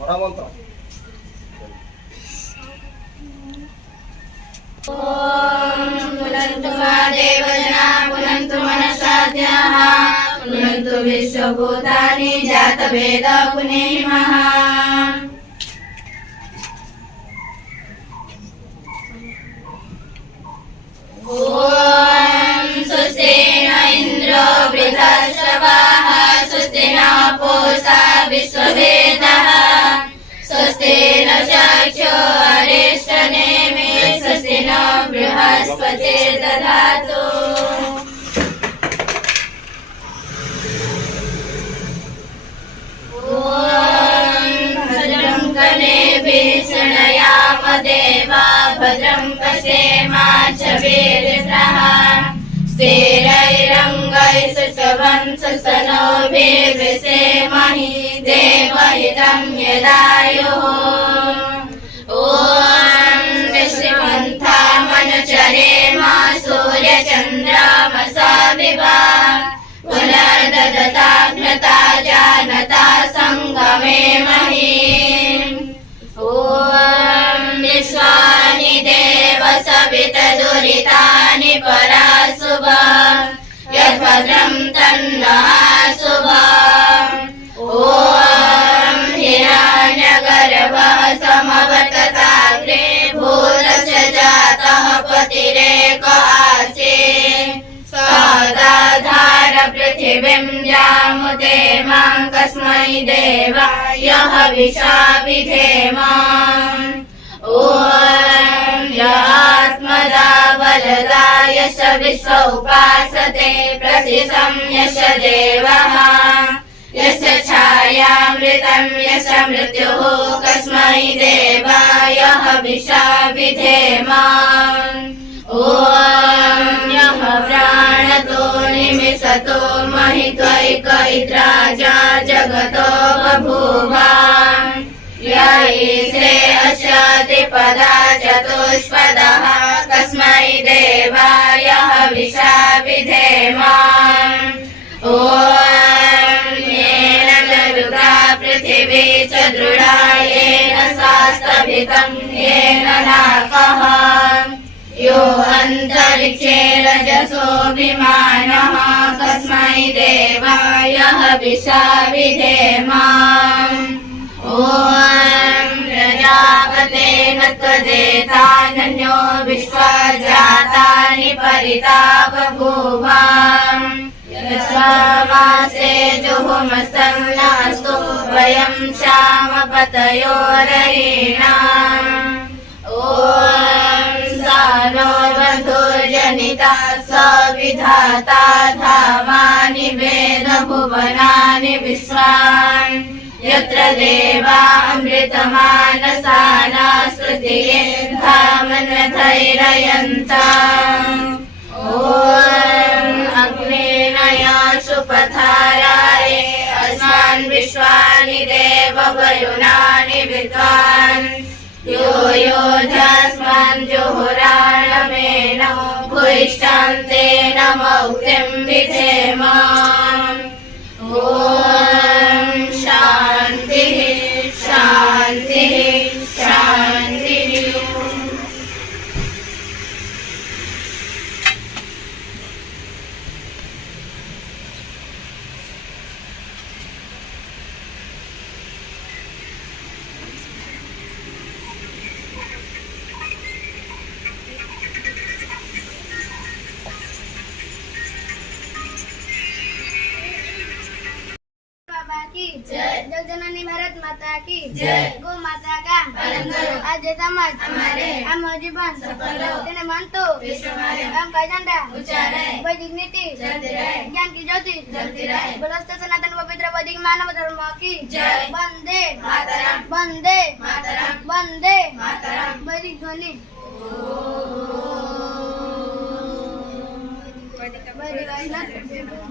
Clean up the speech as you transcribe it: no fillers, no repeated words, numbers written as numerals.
बड़ा मंत्र पुनन्तु देवजना पुनन्तु मनसाद्याः पुनन्तु विश्वभूतानि जातवेद पुनेहिमः स्वस्ति न इन्द्रो वृद्धश्रवाः स्वस्ति न पूषा विश्ववेदः स्वस्ति न चक्षो अरिष्टनेमि स्वस्ति न बृहस्पतिर्दधातु भद्रं कर्णेभिः शृणुयाम देवा भद्रं पश्येमाक्षभिर्यजत्राः स्थिरैरङ्गैः देवहितं यदायुः ॐ विश्वपन्थामनुचरेम सूर्यचन्द्रमसाविवा पुनर्ददताघ्नता जानता सङ्गमे महीम् ॐ विश्वानि देव सवितदुरितानि पराशुभा यद्भद्रं तन्नः शुभा ॐ हिरण्यगर्भः समवर्तताग्रे भूतस्य जातः पतिरेक आसीत् सदाधार पृथिवीं यामुदेमां कस्मै देवाय हविषा विधेम ॐ आत्मदा बलदा यश विश्व उपासते प्रसिद्धं यश देवः यस्य छायामृतं यश मृत्युः कस्मै देवाय हविषा विधेम ॐ यः प्राणतो निमिषतो महित्वैकैत्राजा जगतो बभूव य ईश्रे अशतिपदा चतुष्पदः कस्मै देवाय हविषा विधेम ॐ येन गरुडा पृथिवी च दृढा येन शास्त्रभितं येन नाकः यो अन्तरिक्षे रजसो विमानः कस्मै देवाय हविषा विधेम ॐ प्रजापतेन त्वदेतानन्यो विश्वा जातानि परिता बभूव यस्मासे जुहुमस्तन्नास्तु वयं श्यामपतयोरयीणाम् ॐ सानो बन्धुर्जनिता सविधाता धामानि वेद भुवनानि विश्वान् यत्र देवा अमृतमानसाना श्रुतिये धामन्वथैरयन्ताम् ॐ अग्नेनयासु पथाराय अस्मान् विश्वानि देव वरुणानि विद्वान् यो योधास्मान् जुहुराणमेन भूयिष्ठान्तेन मौक्तिं विधेम ॐ शान्तिः शान्तिः शान्तिः की जय। जगजननी भारत माता की जय। गो माता का पालन करो आज समाज हमारे हम जीवन सफल हो तेने मानतो हम का झंडा ऊंचा रहे वैदिक नीति चलती रहे ज्ञान की ज्योति जलती रहे बोलते सनातन पवित्र वैदिक मानव धर्म की जय। वंदे मातरम वंदे मातरम वंदे मातरम वैदिक ध्वनि वैदिक